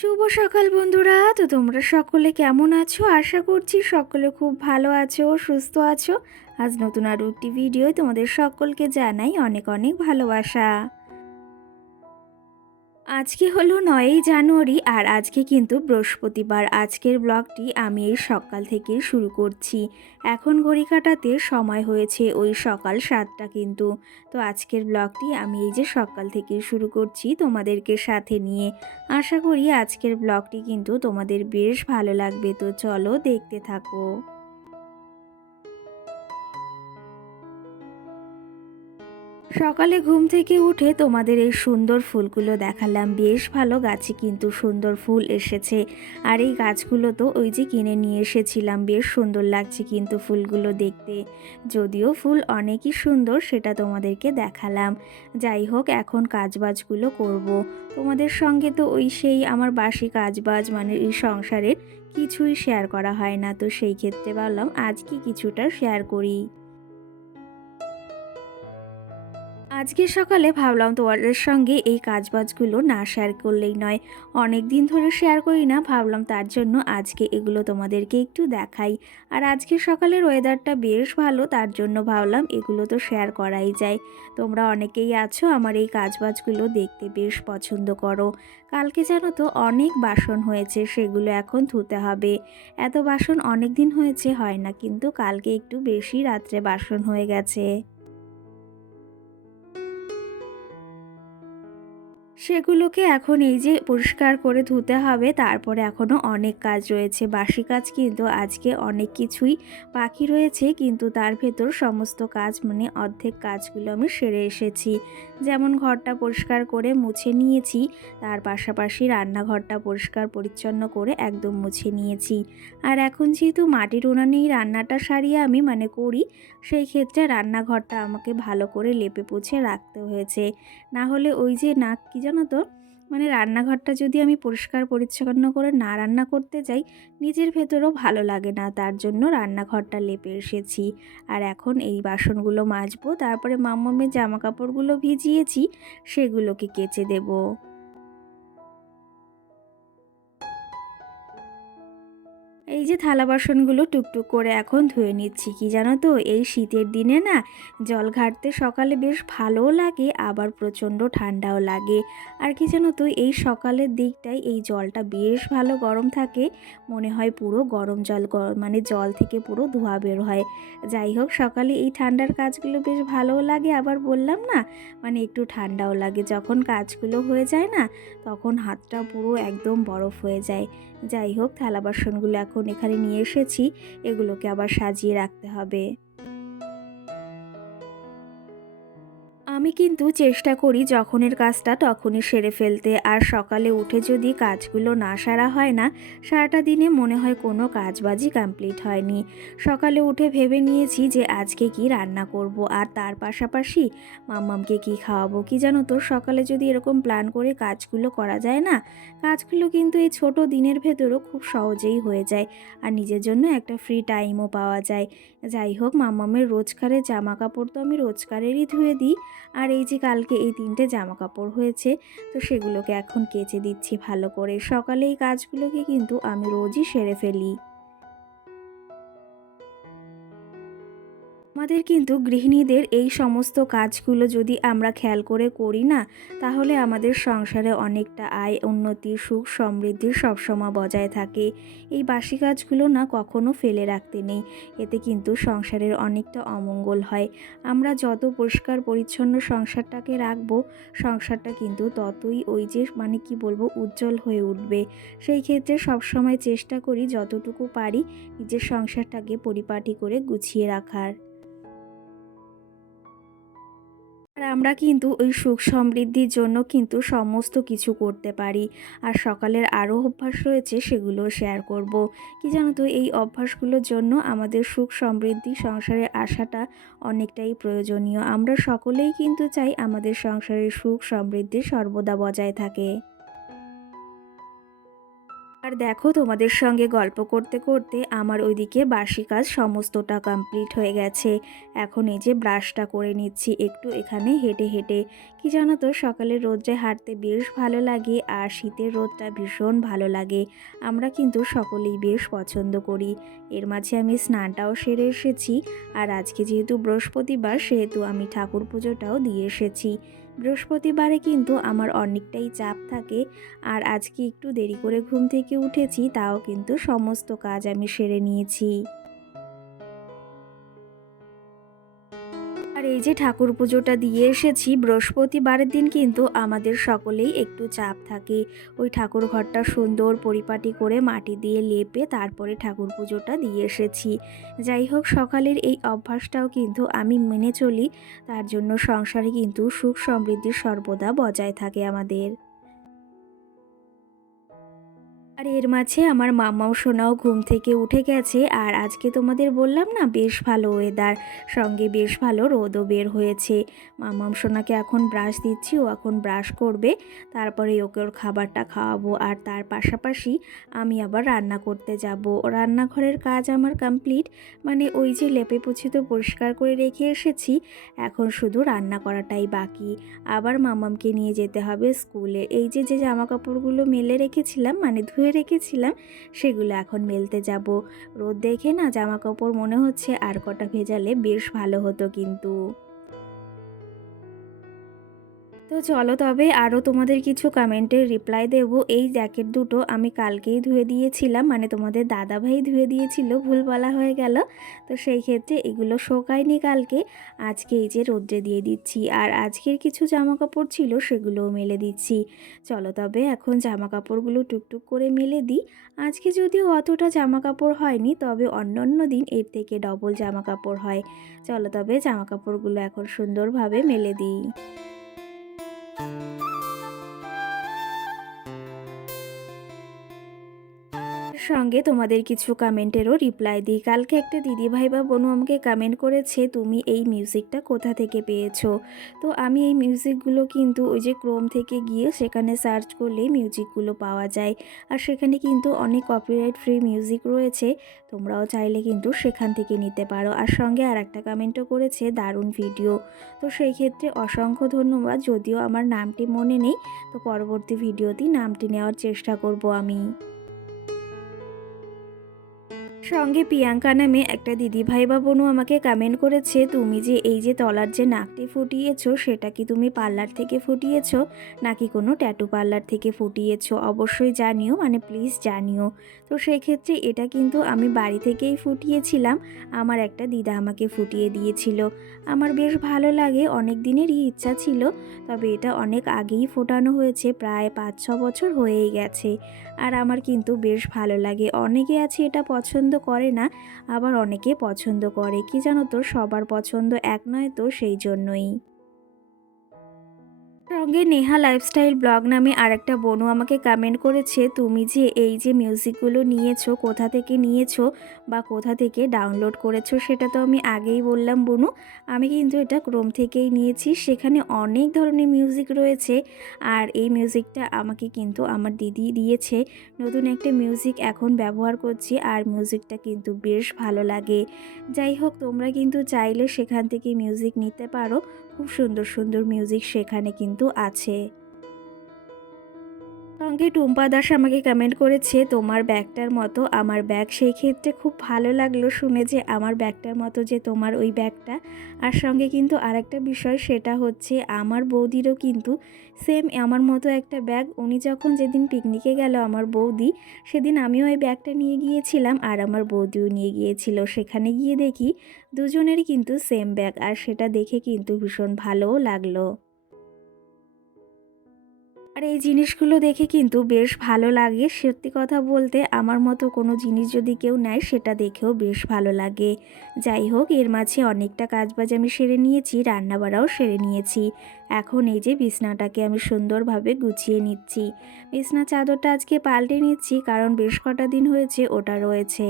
শুভ সকাল বন্ধুরা। তো তোমরা সকলে কেমন আছো? আশা করছি সকলে খুব ভালো আছো, সুস্থ আছো। আজ নতুন আরও একটি ভিডিও তোমাদের সকলকে জানাই অনেক অনেক ভালোবাসা। আজকে হলো ৯ই জানুয়ারি আর আজকে কিন্তু বৃহস্পতিবার। আজকের ব্লগটি আমি এই সকাল থেকে শুরু করছি। এখন ঘড়ি কাটাতে সময় হয়েছে ওই সকাল ৭টা কিন্তু। তো আজকের ব্লগটি আমি এই যে সকাল থেকে শুরু করছি তোমাদেরকে সাথে নিয়ে। আশা করি আজকের ব্লগটি কিন্তু তোমাদের বেশ ভালো লাগবে। তো চলো দেখতে থাকো। সকালে ঘুম থেকে উঠে তোমাদের এই সুন্দর ফুলগুলো দেখালাম। বেশ ভালো গাছে কিন্তু সুন্দর ফুল এসেছে। আর এই গাছগুলো তো ওই যে কিনে নিয়ে এসেছিলাম। বেশ সুন্দর লাগছে কিন্তু ফুলগুলো দেখতে। যদিও ফুল অনেকই সুন্দর সেটা তোমাদেরকে দেখালাম। যাই হোক, এখন কাজবাজগুলো করব। তোমাদের সঙ্গে তো ওই সেই আমার বাসি কাজবাজ মানে এই সংসারের কিছুই শেয়ার করা হয় না। তো সেই ক্ষেত্রে ভাবলাম আজকে কিছুটা শেয়ার করি। আজকে সকালে ভাবলাম তোমাদের সঙ্গে এই কাজবাজগুলো না শেয়ার করলেই নয়। অনেক দিন ধরে শেয়ার করি না, ভাবলাম তার জন্য আজকে এগুলো তোমাদেরকে একটু দেখাই। আর আজকে সকালের ওয়েদারটা বেশ ভালো, তার জন্য ভাবলাম এগুলো তো শেয়ার করাই যায়। তোমরা অনেকেই আছো আমার এই কাজবাজগুলো দেখতে বেশ পছন্দ করো। কালকে জানো তো অনেক বাসন হয়েছে, সেগুলো এখন ধুতে হবে। এত বাসন অনেক দিন হয়েছে হয় না, কিন্তু কালকে একটু বেশি রাত্রে বাসন হয়ে গেছে। সেগুলোকে এখন এই যে পরিষ্কার করে ধুতে হবে। তারপরে এখনও অনেক কাজ রয়েছে, বাসি কাজ কিন্তু আজকে অনেক কিছুই বাকি রয়েছে, কিন্তু তার ভেতর সমস্ত কাজ মানে অর্ধেক কাজগুলো আমি সেরে এসেছি। যেমন ঘরটা পরিষ্কার করে মুছে নিয়েছি, তার পাশাপাশি রান্নাঘরটা পরিষ্কার পরিচ্ছন্ন করে একদম মুছে নিয়েছি। আর এখন যেহেতু মাটির উনানেই রান্নাটা সারিয়ে আমি মানে করি, সেই ক্ষেত্রে রান্নাঘরটা আমাকে ভালো করে লেপে পুছে রাখতে হয়েছে। না হলে ওই যে না কি জানো তো, মানে রান্নাঘরটা যদি আমি পরিষ্কার পরিচ্ছন্ন করে না রান্না করতে যাই, নিজের ভেতরও ভালো লাগে না। তার জন্য রান্নাঘরটা লেপে এসেছি। আর এখন এই বাসনগুলো মাজবো, তারপরে মাম্মামের জামা কাপড়গুলো ভিজিয়েছি, সেগুলোকে কেচে দেবো। এই যে থালা বাসনগুলো টুকটুক করে এখন ধুয়ে নিচ্ছি। কি জানো তো, এই শীতের দিনে না জল ঘাঁটতে সকালে বেশ ভালোও লাগে, আবার প্রচণ্ড ঠান্ডাও লাগে। আর কি জানো তো, এই সকালের দিকটায় এই জলটা বেশ ভালো গরম থাকে। মনে হয় পুরো গরম জল মানে জল থেকে পুরো ধোঁয়া বের হয়। যাই হোক, সকালে এই ঠান্ডার কাজগুলো বেশ ভালোও লাগে, আবার বললাম না মানে একটু ঠান্ডাও লাগে। যখন কাজগুলো হয়ে যায় না, তখন হাতটা পুরো একদম বরফ হয়ে যায়। যাই হোক, থালা বাসনগুলো এখন এখানে নিয়ে এসেছি, এগুলোকে আবার সাজিয়ে রাখতে হবে। আমি কিন্তু চেষ্টা করি যখনের কাজটা তখনই সেরে ফেলতে। আর সকালে উঠে যদি কাজগুলো না সারা হয় না, সারাটা দিনে মনে হয় কোনো কাজবাজই কমপ্লিট হয়নি। সকালে উঠে ভেবে নিয়েছি যে আজকে কি রান্না করব, আর তার পাশাপাশি মাম্মামকে কি খাওয়াবো। কি জানো তো, সকালে যদি এরকম প্ল্যান করে কাজগুলো করা যায় না, কাজগুলো কিন্তু এই ছোট দিনের ভেতরও খুব সহজেই হয়ে যায়। আর নিজের জন্য একটা ফ্রি টাইমও পাওয়া যায়। যাই হোক, মাম্মামের রোজকারের জামা কাপড় তো আমি রোজকারেরই ধুয়ে দিই। আর এই যে কালকে এই ৩টে জামা কাপড় হয়েছে, তো সেগুলোকে এখন কেচে দিচ্ছি ভালো করে। সকালে এই কাজগুলোকে কিন্তু আমি রোজই সেরে ফেলি। আমাদের কিন্তু গৃহিণীদের এই সমস্ত কাজগুলো যদি আমরা খেয়াল করে করি না, তাহলে আমাদের সংসারে অনেকটা আয়, উন্নতি, সুখ সমৃদ্ধি সবসময় বজায় থাকে। এই বাসি কাজগুলো না কখনো ফেলে রাখতে নেই, এতে কিন্তু সংসারের অনেকটা অমঙ্গল হয়। আমরা যত পরিষ্কার পরিচ্ছন্ন সংসারটাকে রাখবো, সংসারটা কিন্তু ততই ওই যে মানে কি বলবো উজ্জ্বল হয়ে উঠবে। সেই ক্ষেত্রে সবসময় চেষ্টা করি যতটুকু পারি নিজের সংসারটাকে পরিপাটি করে গুছিয়ে রাখার। আর আমরা কিন্তু ওই সুখ সমৃদ্ধির জন্য কিন্তু সমস্ত কিছু করতে পারি। আর সকালের আরও অভ্যাস রয়েছে, সেগুলো শেয়ার করব। কি জানো তো, এই অভ্যাসগুলোর জন্য আমাদের সুখ সমৃদ্ধি সংসারে আসাটা অনেকটাই প্রয়োজনীয়। আমরা সকলেই কিন্তু চাই আমাদের সংসারের সুখ সমৃদ্ধি সর্বদা বজায় থাকে। আর আর দেখো তোমাদের সঙ্গে গল্প করতে করতে আমার ওইদিকে বাসি কাজ সমস্তটা কমপ্লিট হয়ে গেছে। এখন এই যে ব্রাশটা করে নিচ্ছি একটু এখানে হেঁটে হেঁটে। কি জানো তো, সকালের রোদে হাঁটতে বেশ ভালো লাগে আর শীতের রোদটা ভীষণ ভালো লাগে। আমরা কিন্তু সকলেই বেশ পছন্দ করি। এর মাঝে আমি স্নানটাও সেরে এসেছি। আর আজকে যেহেতু বৃহস্পতিবার, সেহেতু আমি ঠাকুর পুজোটাও দিয়ে এসেছি। বৃহস্পতিবারে কিন্তু আমার অনেকটাই চাপ থাকে। আর আজকে একটু দেরি করে ঘুম থেকে উঠেছি, তাও কিন্তু সমস্ত কাজ আমি সেরে নিয়েছি। আর এই যে ঠাকুর পুজোটা দিয়ে এসেছি, বৃহস্পতিবারের দিন কিন্তু আমাদের সকলেই একটু চাপ থাকে। ওই ঠাকুর ঘরটা সুন্দর পরিপাটি করে মাটি দিয়ে লেপে তারপরে ঠাকুর পুজোটা দিয়ে এসেছি। যাই হোক, সকালের এই অভ্যাসটাও কিন্তু আমি মেনে চলি। তার জন্য সংসারে কিন্তু সুখ সমৃদ্ধি সর্বদা বজায় থাকে আমাদের। আর এর মাঝে আমার মাম্মাও সোনাও ঘুম থেকে উঠে গেছে। আর আজকে তোমাদের বললাম না, বেশ ভালো ওয়েদার, সঙ্গে বেশ ভালো রোদও বের হয়েছে। মাম্মাম সোনাকে এখন ব্রাশ দিচ্ছি, ও এখন ব্রাশ করবে, তারপরে ওকে ওর খাবারটা খাওয়াবো। আর তার পাশাপাশি আমি আবার রান্না করতে যাব। রান্নাঘরের কাজ আমার কমপ্লিট, মানে ওই যে লেপে পুছি তো পরিষ্কার করে রেখে এসেছি, এখন শুধু রান্না করাটাই বাকি। আবার মাম্মামকে নিয়ে যেতে হবে স্কুলে। এই যে যে জামা কাপড়গুলো মেলে রেখেছিলাম, মানে ধুয়ে রেখেছিলাম, সেগুলো এখন মেলতে যাব। রোদ দেখে না জামা কাপড় মনে হচ্ছে আর কটা ভেজালে বেশ ভালো হতো কিন্তু। তো চলো তবে আরও তোমাদের কিছু কমেন্টের রিপ্লাই দেব। এই জ্যাকেট দুটো আমি কালকেই ধুয়ে দিয়েছিলাম, মানে তোমাদের দাদাভাই ধুয়ে দিয়েছিল, ভুল বলা হয়ে গেল। তো সেই ক্ষেত্রে এগুলো শোকায়নি কালকে, আজকে এই যে রোদ্রে দিয়ে দিচ্ছি। আর আজকের কিছু জামা কাপড় ছিল, সেগুলোও মেলে দিচ্ছি। চলো তবে এখন জামা কাপড়গুলো টুকটুক করে মেলে দিই। আজকে যদিও অতটা জামা কাপড় হয়নি, তবে অন্য দিন এর থেকে ডবল জামা কাপড় হয়। চলো তবে জামা কাপড়গুলো এখন সুন্দরভাবে মেলে দিই। সঙ্গে তোমাদের কিছু কমেন্টেরও রিপ্লাই দিই। কালকে একটা দিদিভাই বা বোনু আমাকে কমেন্ট করেছে, তুমি এই মিউজিকটা কোথা থেকে পেয়েছো? তো আমি এই মিউজিকগুলো কিন্তু ওই যে ক্রোম থেকে গিয়ে সেখানে সার্চ করলেই মিউজিকগুলো পাওয়া যায়। আর সেখানে কিন্তু অনেক কপিরাইট ফ্রি মিউজিক রয়েছে, তোমরাও চাইলে কিন্তু সেখান থেকে নিতে পারো। আর সঙ্গে আর একটা কমেন্টও করেছে, দারুণ ভিডিও। তো সেই ক্ষেত্রে অসংখ্য ধন্যবাদ। যদিও আমার নামটি মনে নেই, তো পরবর্তী ভিডিওতেই নামটি নেওয়ার চেষ্টা করব আমি। সঙ্গে প্রিয়াঙ্কা নামে একটা দিদিভাই বা বোনও আমাকে কমেন্ট করেছে, তুমি যে এই যে তলার যে নাকটি ফুটিয়েছো, সেটা কি তুমি পার্লার থেকে ফুটিয়েছো নাকি কোনো ট্যাটু পার্লার থেকে ফুটিয়েছো? অবশ্যই জানিও, মানে প্লিজ জানিও। তো সেই ক্ষেত্রে এটা কিন্তু আমি বাড়ি থেকেই ফুটিয়েছিলাম, আমার একটা দিদা আমাকে ফুটিয়ে দিয়েছিল। আমার বেশ ভালো লাগে, অনেক দিনেরই ইচ্ছা ছিল, তবে এটা অনেক আগেই ফোটানো হয়েছে, প্রায় 5-6 বছর হয়েই গেছে। আর আমার কিন্তু বেশ ভালো লাগে। অনেকে আছে এটা পছন্দ করে না, আবার অনেকে পছন্দ করে। কি জানো তো, সবার পছন্দ এক নয়, তো সেই জন্যই। সঙ্গে নেহা লাইফস্টাইল ব্লগ নামে আরেকটা বোনও আমাকে কমেন্ট করেছে, তুমি যে এই যে মিউজিকগুলো নিয়েছো, কোথা থেকে নিয়েছো বা কোথা থেকে ডাউনলোড করেছো? সেটা তো আমি আগেই বললাম বোনু, আমি কিন্তু এটা ক্রোম থেকেই নিয়েছি। সেখানে অনেক ধরনের মিউজিক রয়েছে, আর এই মিউজিকটা আমাকে কিন্তু আমার দিদি দিয়েছে। নতুন একটা মিউজিক এখন ব্যবহার করছি, আর মিউজিকটা কিন্তু বেশ ভালো লাগে। যাই হোক, তোমরা কিন্তু চাইলে সেখান থেকে মিউজিক নিতে পারো, খুব সুন্দর সুন্দর মিউজিক সেখানে কিন্তু আছে। সঙ্গে টুম্পা দাস আমাকে কমেন্ট করেছে, তোমার ব্যাগটার মতো আমার ব্যাগ। সেই ক্ষেত্রে খুব ভালো লাগলো শুনে যে আমার ব্যাগটার মতো যে তোমার ওই ব্যাগটা। আর সঙ্গে কিন্তু আরেকটা বিষয়, সেটা হচ্ছে আমার বৌদিরও কিন্তু সেম আমার মতো একটা ব্যাগ। উনি যখন যেদিন পিকনিকে গেল আমার বৌদি, সেদিন আমিও ওই ব্যাগটা নিয়ে গিয়েছিলাম, আর আমার বৌদিও নিয়ে গিয়েছিল। সেখানে গিয়ে দেখি দুজনেরই কিন্তু সেম ব্যাগ, আর সেটা দেখে কিন্তু ভীষণ ভালোও লাগলো। আর এই জিনিসগুলো দেখে কিন্তু বেশ ভালো লাগে। সত্যি কথা বলতে, আমার মতো কোনো জিনিস যদি কেউ নেয়, সেটা দেখেও বেশ ভালো লাগে। যাই হোক, এর মাঝে অনেকটা কাজবাজ আমি সেরে নিয়েছি, রান্নাবাড়াও সেরে নিয়েছি। এখন এই যে বিছনাটাকে আমি সুন্দরভাবে গুছিয়ে নিচ্ছি। বিছনা চাদরটা আজকে পাল্টে নিচ্ছি, কারণ বেশ কটা দিন হয়েছে ওটা রয়েছে।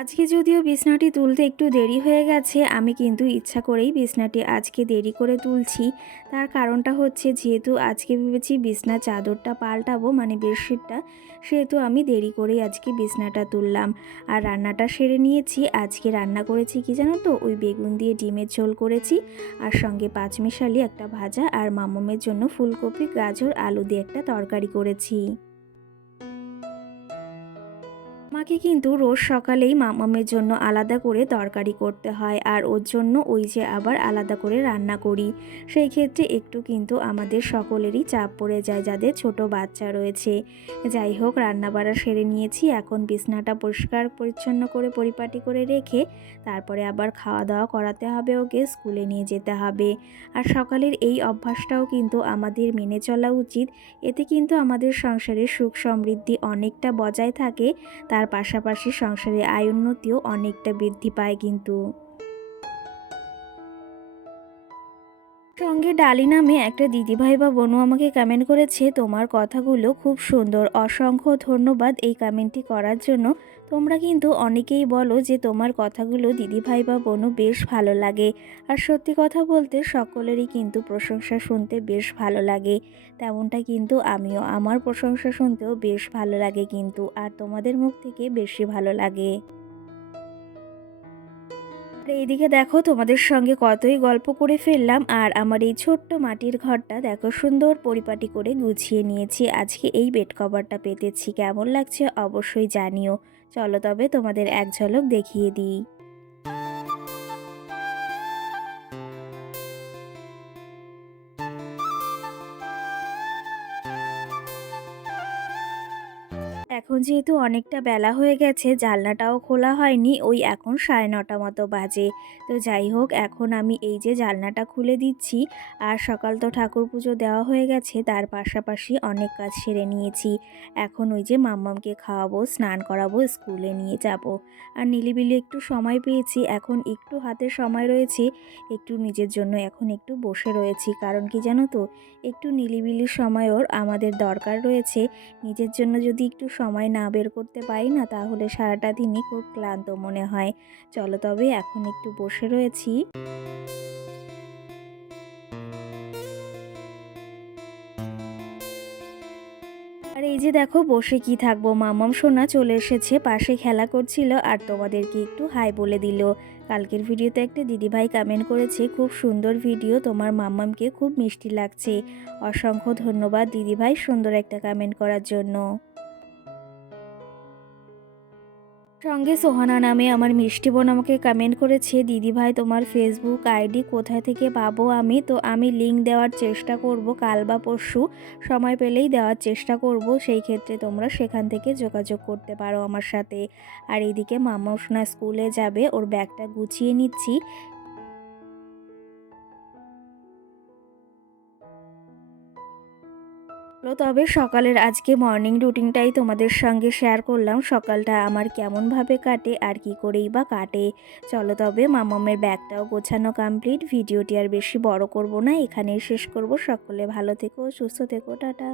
আর আজকে যদিও বিছনাটি তুলতে একটু দেরি হয়ে গেছে, আমি কিন্তু ইচ্ছা করেই বিছনাটি আজকে দেরি করে তুলছি। তার কারণটা হচ্ছে যেহেতু আজকে ভেবেছি বিছনার চাদরটা পাল্টাবো মানে বেডশিটটা, সেহেতু আমি দেরি করেই আজকে বিছনাটা তুললাম। আর রান্নাটা সেরে নিয়েছি। আজকে রান্না করেছি কি জানো তো, ওই বেগুন দিয়ে ডিমের ঝোল করেছি আর সঙ্গে পাঁচমিশালি একটা ভাজা আর মামুমের জন্য ফুলকপি গাজর আলু দিয়ে একটা তরকারি করেছি। আমাকে কিন্তু রোজ সকালেই মামামের জন্য আলাদা করে তরকারি করতে হয়, আর ওর জন্য ওই যে আবার আলাদা করে রান্না করি। সেই ক্ষেত্রে একটু কিন্তু আমাদের সকলেরই চাপ পড়ে যায় যাদের ছোট বাচ্চা রয়েছে। যাই হোক, রান্না বাড়া সেরে নিয়েছি। এখন বিছনাটা পরিষ্কার পরিচ্ছন্ন করে পরিপাটি করে রেখে তারপরে আবার খাওয়া দাওয়া করাতে হবে, ওকে স্কুলে নিয়ে যেতে হবে। আর সকালের এই অভ্যাসটাও কিন্তু আমাদের মেনে চলা উচিত। এতে কিন্তু আমাদের সংসারে সুখ সমৃদ্ধি অনেকটা বজায় থাকে। তার পাশাপাশি সংসারে আয় উন্নতিও অনেকটা বৃদ্ধি পায় কিন্তু। সঙ্গে ডালি নামে একটা দিদিভাই বা বোনও আমাকে কমেন্ট করেছে, তোমার কথাগুলো খুব সুন্দর, অসংখ্য ধন্যবাদ এই কমেন্টটি করার জন্য। তোমরা কিন্তু অনেকেই বলো যে তোমার কথাগুলো দিদিভাই বা বোনও বেশ ভালো লাগে। আর সত্যি কথা বলতে সকলেরই কিন্তু প্রশংসা শুনতে বেশ ভালো লাগে। তেমনটা কিন্তু আমিও, আমার প্রশংসা শুনতেও বেশ ভালো লাগে কিন্তু, আর তোমাদের মুখ থেকে বেশি ভালো লাগে। আর এইদিকে দেখো, তোমাদের সঙ্গে কতই গল্প করে ফেললাম, আর আমার এই ছোট্ট মাটির ঘরটা দেখো সুন্দর পরিপাটি করে গুছিয়ে নিয়েছি। আজকে এই বেড কভারটা পেতেছি, কেমন লাগছে অবশ্যই জানিও। চলো তবে তোমাদের এক ঝলক দেখিয়ে দিই। এখন যেহেতু অনেকটা বেলা হয়ে গেছে, জানলাটাও খোলা হয়নি, ওই এখন 9:30 মতো বাজে। তো যাই হোক, এখন আমি এই যে জানলাটা খুলে দিচ্ছি। আর সকাল তো ঠাকুর পুজো দেওয়া হয়ে গেছে, তার পাশাপাশি অনেক কাজ সেরে নিয়েছি। এখন ওই যে মাম্মামকে খাওয়াবো, স্নান করাবো, স্কুলে নিয়ে যাব। আর নিলিবিলি একটু সময় পেয়েছি, এখন একটু হাতে সময় রয়েছে, একটু নিজের জন্য এখন একটু বসে রয়েছি। কারণ কি জানো তো, একটু নিলিবিলি সময়ও আমাদের দরকার রয়েছে। নিজের জন্য যদি একটু সময় না বের করতে পারি না, তাহলে সারাটা দিনই খুব ক্লান্ত মনে হয়। চলো তবে এখন একটু বসে রয়েছি। আর এই যে দেখো, বসে কি থাকবো, মাম্মাম সোনা চলে এসেছে, পাশে খেলা করছিল আর তোমাদেরকে একটু হাই বলে দিল। কালকের ভিডিওতে একটা দিদিভাই কমেন্ট করেছে, খুব সুন্দর ভিডিও, তোমার মাম্মামকে খুব মিষ্টি লাগছে। অসংখ্য ধন্যবাদ দিদিভাই সুন্দর একটা কমেন্ট করার জন্য। সঙ্গে সোহানা নামে আমার মিষ্টি বোন আমাকে কমেন্ট করেছে, দিদিভাই তোমার ফেসবুক আইডি কোথায় থেকে পাবো আমি? তো আমি লিংক দেওয়ার চেষ্টা করব, কাল বা পরশু সময় পেলেই দেওয়ার চেষ্টা করব। সেই ক্ষেত্রে তোমরা সেখান থেকে যোগাযোগ করতে পারো আমার সাথে। আর এইদিকে মামা সোনা স্কুলে যাবে, ওর ব্যাগটা গুছিয়ে নিচ্ছি। তবে সকালের আজকে মর্নিং রুটিনটাই তোমাদের সঙ্গে শেয়ার করলাম। সকালটা আমার কেমনভাবে কাটে আর কি করেই বা কাটে। চলো তবে মামামের ব্যাগটাও গোছানো কমপ্লিট। ভিডিওটি আর বেশি বড় করব না, এখানেই শেষ করব। সকলে ভালো থেকো, সুস্থ থেকো, টাটা।